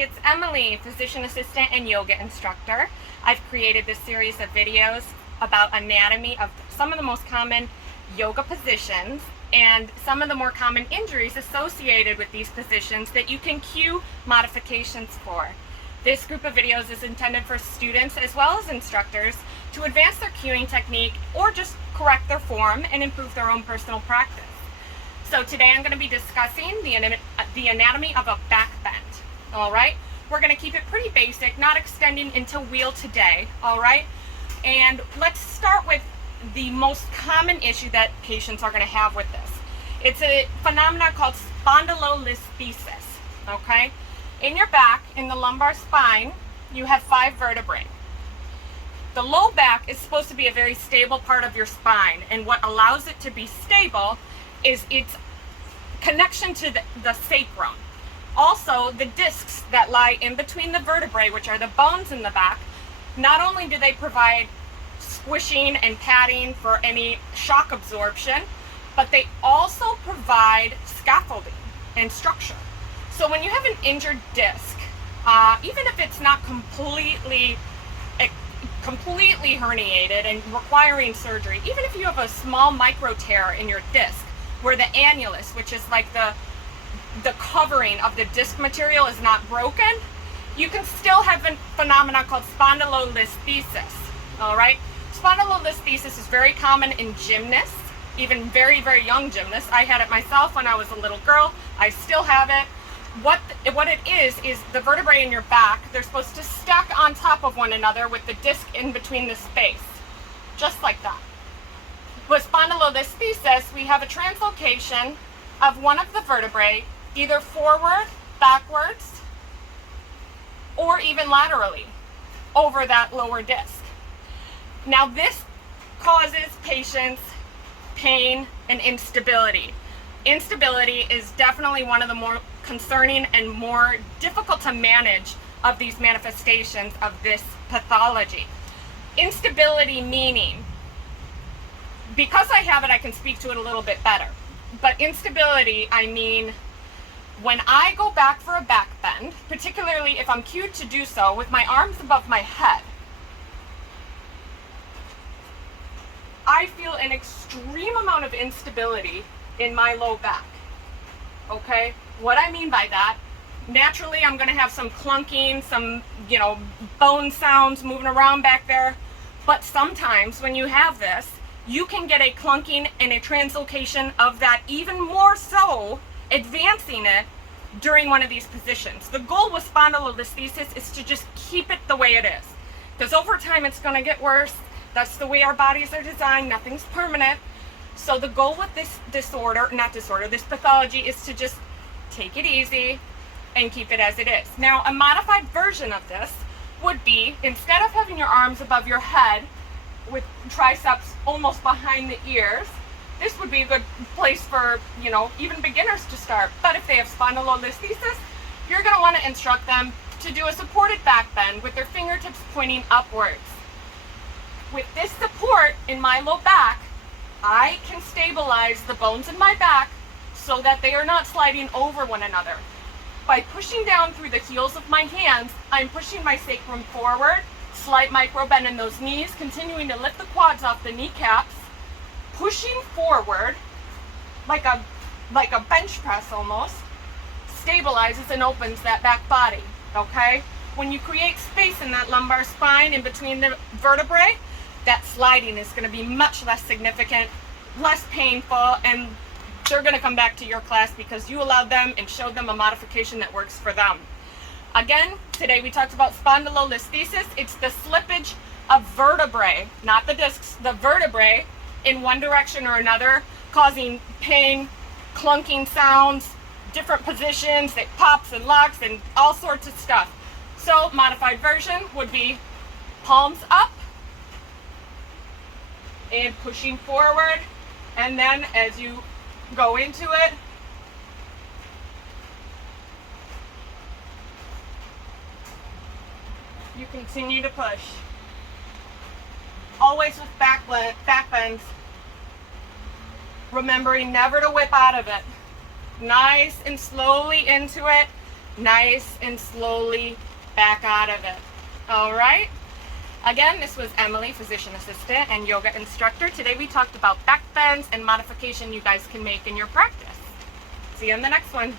it's Emily, physician assistant and yoga instructor. I've created this series of videos about anatomy of some of the most common yoga positions and some of the more common injuries associated with these positions that you can cue modifications for. This group of videos is intended for students as well as instructors to advance their cueing technique or just correct their form and improve their own personal practice. So today I'm going to be discussing the anatomy of a back bend. All right, we're going to keep it pretty basic, not extending into wheel today. All right, and let's start with the most common issue that patients are going to have with this. It's a phenomenon called spondylolisthesis. Okay, in your back, in the lumbar spine, you have 5 vertebrae. The low back is supposed to be a very stable part of your spine, and what allows it to be stable is its connection to the sacrum. Also, the discs that lie in between the vertebrae, which are the bones in the back, not only do they provide squishing and padding for any shock absorption, but they also provide scaffolding and structure. So when you have an injured disc, even if it's not completely herniated and requiring surgery, even if you have a small micro tear in your disc where the annulus, which is like the covering of the disc material, is not broken, you can still have a phenomenon called spondylolisthesis. All right, spondylolisthesis is very common in gymnasts, even very, very young gymnasts. I had it myself when I was a little girl. I still have it. What it is the vertebrae in your back, they're supposed to stack on top of one another with the disc in between the space, just like that. With spondylolisthesis, we have a translocation of one of the vertebrae, either forward, backwards, or even laterally over that lower disc. Now this causes patients pain and instability. Instability is definitely one of the more concerning and more difficult to manage of these manifestations of this pathology. Instability meaning, because I have it, I can speak to it a little bit better. But instability, I mean, when I go back for a back bend, particularly if I'm cued to do so with my arms above my head, I feel an extreme amount of instability in my low back. Okay? What I mean by that, naturally I'm going to have some clunking, some, bone sounds moving around back there. But sometimes when you have this, you can get a clunking and a translocation of that, even more so, advancing it during one of these positions. The goal with spondylolisthesis is to just keep it the way it is, because over time it's going to get worse. That's the way our bodies are designed. Nothing's permanent. So the goal with this this pathology is to just take it easy and keep it as it is. Now, a modified version of this would be, instead of having your arms above your head with triceps almost behind the ears, this would be a good place for, even beginners to start. But if they have spondylolisthesis, you're going to want to instruct them to do a supported back bend with their fingertips pointing upwards. With this support in my low back, I can stabilize the bones in my back so that they are not sliding over one another. By pushing down through the heels of my hands, I'm pushing my sacrum forward, slight micro bend in those knees, continuing to lift the quads off the kneecaps, pushing forward like a bench press almost, stabilizes and opens that back body. Okay? When you create space in that lumbar spine in between the vertebrae, that sliding is going to be much less significant, less painful, and they're going to come back to your class because you allowed them and showed them a modification that works for them. Again, today we talked about spondylolisthesis. It's the slippage of vertebrae, not the discs, the vertebrae in one direction or another, causing pain, clunking sounds, different positions, that pops and locks and all sorts of stuff. So modified version would be palms up and pushing forward, and then as you go into it, you continue to push. Always with back bends, remembering never to whip out of it. Nice and slowly into it, nice and slowly back out of it. All right? Again, this was Emily, physician assistant and yoga instructor. Today we talked about back bends and modification you guys can make in your practice. See you in the next one.